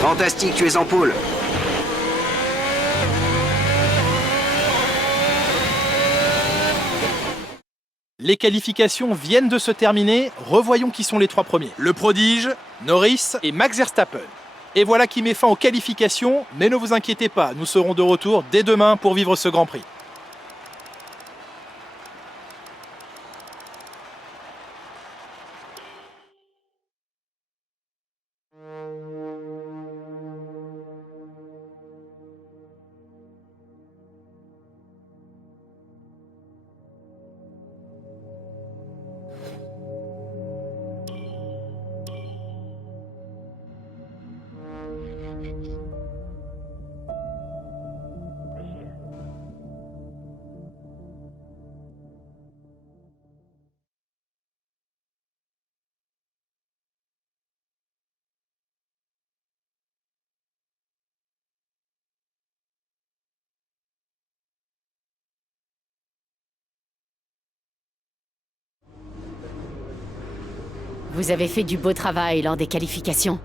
Fantastique, tu es en pôle. Les qualifications viennent de se terminer, revoyons qui sont les trois premiers. Le prodige, Norris et Max Verstappen. Et voilà qui met fin aux qualifications, mais ne vous inquiétez pas, nous serons de retour dès demain pour vivre ce Grand Prix. Vous avez fait du beau travail lors des qualifications.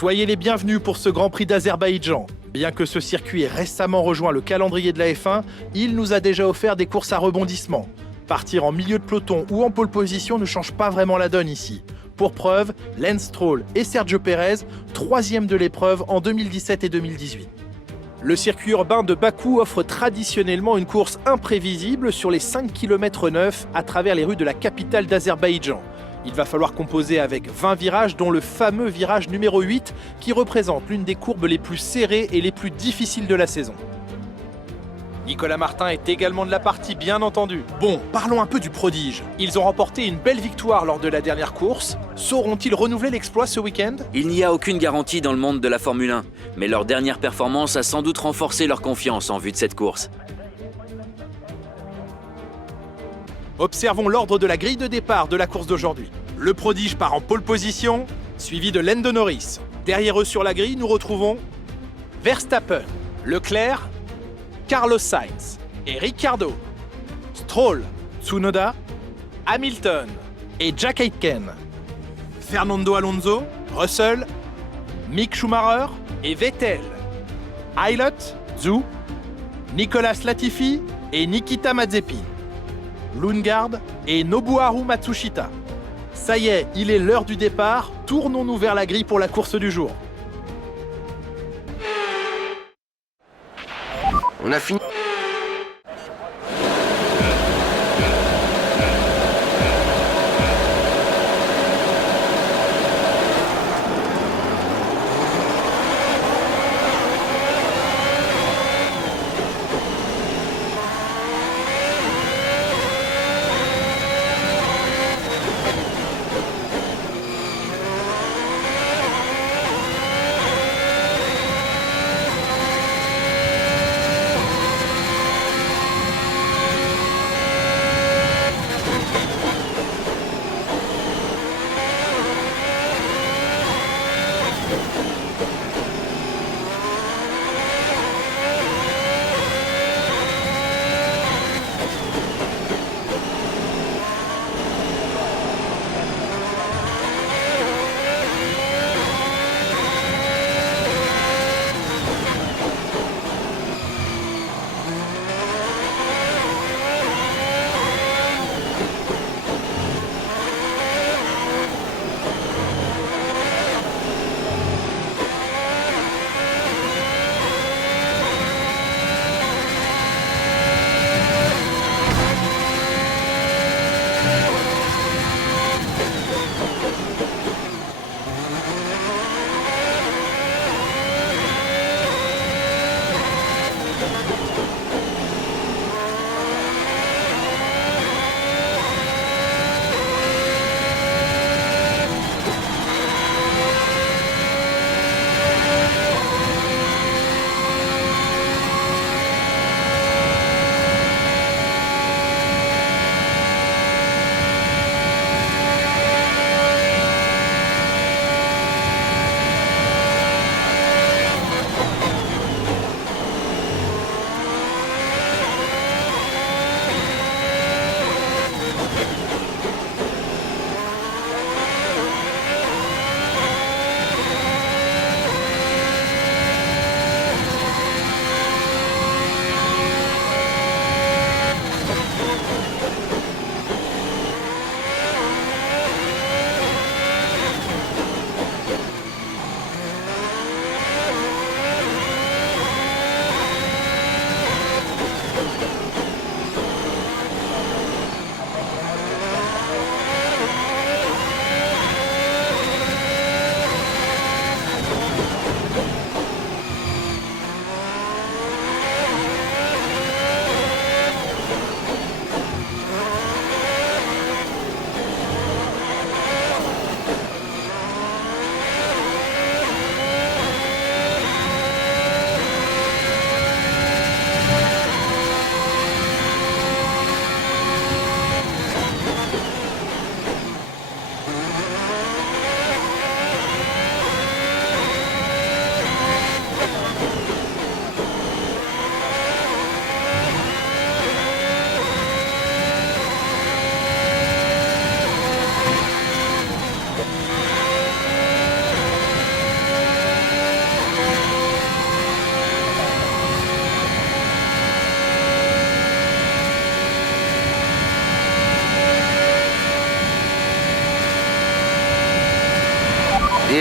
Soyez les bienvenus pour ce Grand Prix d'Azerbaïdjan. Bien que ce circuit ait récemment rejoint le calendrier de la F1, il nous a déjà offert des courses à rebondissement. Partir en milieu de peloton ou en pole position ne change pas vraiment la donne ici. Pour preuve, Lance Stroll et Sergio Pérez, troisième de l'épreuve en 2017 et 2018. Le circuit urbain de Bakou offre traditionnellement une course imprévisible sur les 5 km 9 à travers les rues de la capitale d'Azerbaïdjan. Il va falloir composer avec 20 virages, dont le fameux virage numéro 8, qui représente l'une des courbes les plus serrées et les plus difficiles de la saison. Nicolas Martin est également de la partie, bien entendu. Bon, parlons un peu du prodige. Ils ont remporté une belle victoire lors de la dernière course. Sauront-ils renouveler l'exploit ce week-end ? Il n'y a aucune garantie dans le monde de la Formule 1, mais leur dernière performance a sans doute renforcé leur confiance en vue de cette course. Observons l'ordre de la grille de départ de la course d'aujourd'hui. Le prodige part en pole position, suivi de Lando Norris. Derrière eux sur la grille, nous retrouvons Verstappen, Leclerc, Carlos Sainz et Ricciardo, Stroll, Tsunoda, Hamilton et Jack Aitken, Fernando Alonso, Russell, Mick Schumacher et Vettel, Aylot, Zhou, Nicolas Latifi et Nikita Mazepin, Lundgaard et Nobuharu Matsushita. Ça y est, il est l'heure du départ, tournons-nous vers la grille pour la course du jour. On a fini.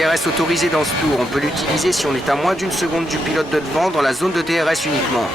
DRS autorisé dans ce tour. On peut l'utiliser si on est à moins d'une seconde du pilote de devant dans la zone de DRS uniquement.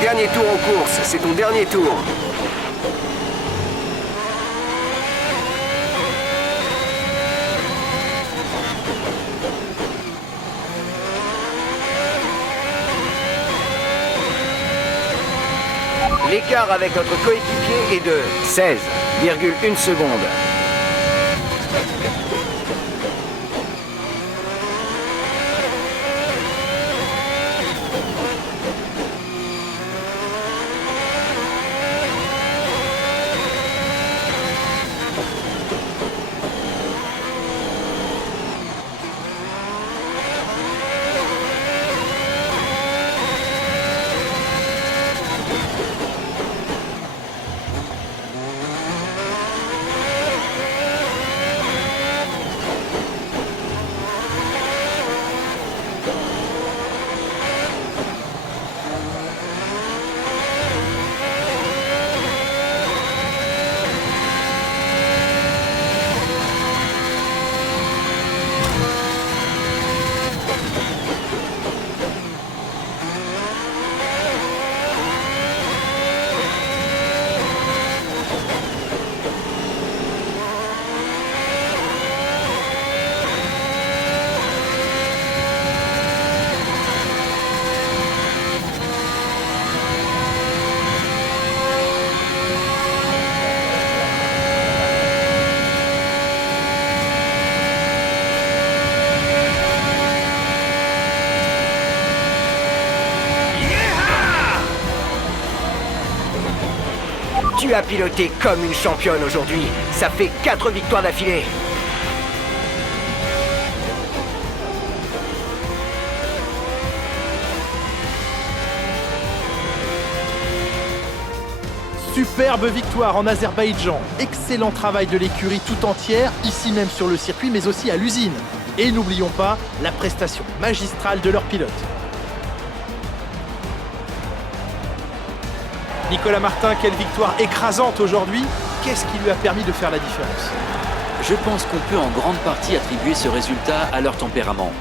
Dernier tour en course, c'est ton dernier tour. L'écart avec notre coéquipier est de 16,1 secondes. Tu as piloté comme une championne aujourd'hui. Ça fait 4 victoires d'affilée. Superbe victoire en Azerbaïdjan. Excellent travail de l'écurie tout entière, ici même sur le circuit, mais aussi à l'usine. Et n'oublions pas la prestation magistrale de leur pilote. Nicolas Martin, quelle victoire écrasante aujourd'hui. Qu'est-ce qui lui a permis de faire la différence? Je pense qu'on peut en grande partie attribuer ce résultat à leur tempérament.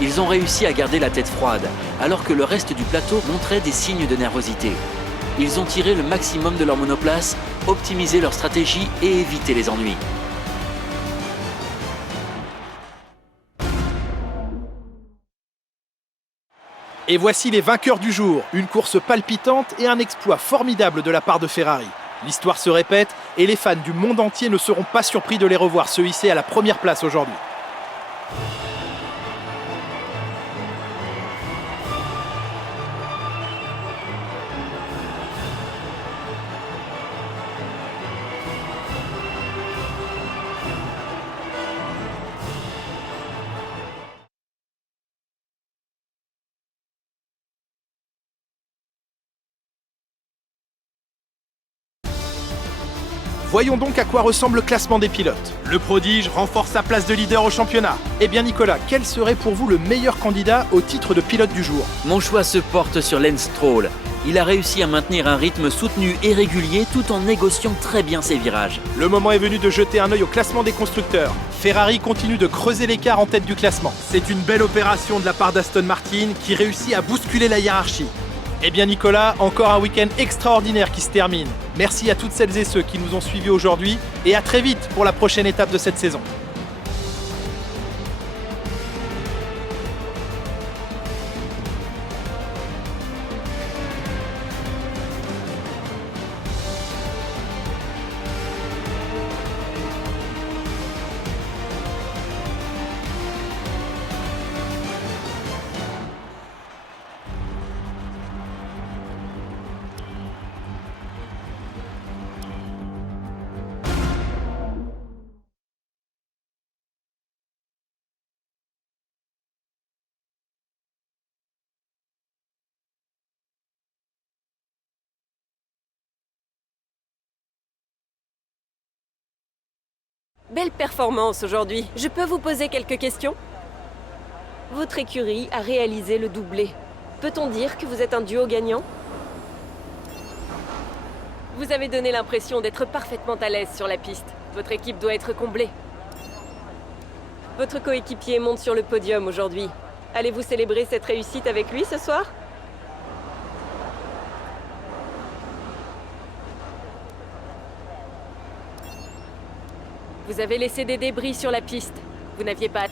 Ils ont réussi à garder la tête froide, alors que le reste du plateau montrait des signes de nervosité. Ils ont tiré le maximum de leur monoplace, optimisé leur stratégie et évité les ennuis. Et voici les vainqueurs du jour. Une course palpitante et un exploit formidable de la part de Ferrari. L'histoire se répète et les fans du monde entier ne seront pas surpris de les revoir se hisser à la première place aujourd'hui. Voyons donc à quoi ressemble le classement des pilotes. Le prodige renforce sa place de leader au championnat. Eh bien Nicolas, quel serait pour vous le meilleur candidat au titre de pilote du jour? Mon choix se porte sur Lance Stroll. Il a réussi à maintenir un rythme soutenu et régulier tout en négociant très bien ses virages. Le moment est venu de jeter un œil au classement des constructeurs. Ferrari continue de creuser l'écart en tête du classement. C'est une belle opération de la part d'Aston Martin qui réussit à bousculer la hiérarchie. Eh bien Nicolas, encore un week-end extraordinaire qui se termine. Merci à toutes celles et ceux qui nous ont suivis aujourd'hui et à très vite pour la prochaine étape de cette saison. Belle performance aujourd'hui. Je peux vous poser quelques questions? Votre écurie a réalisé le doublé. Peut-on dire que vous êtes un duo gagnant? Vous avez donné l'impression d'être parfaitement à l'aise sur la piste. Votre équipe doit être comblée. Votre coéquipier monte sur le podium aujourd'hui. Allez-vous célébrer cette réussite avec lui ce soir? Vous avez laissé des débris sur la piste. Vous n'aviez pas...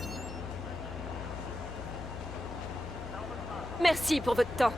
Merci pour votre temps.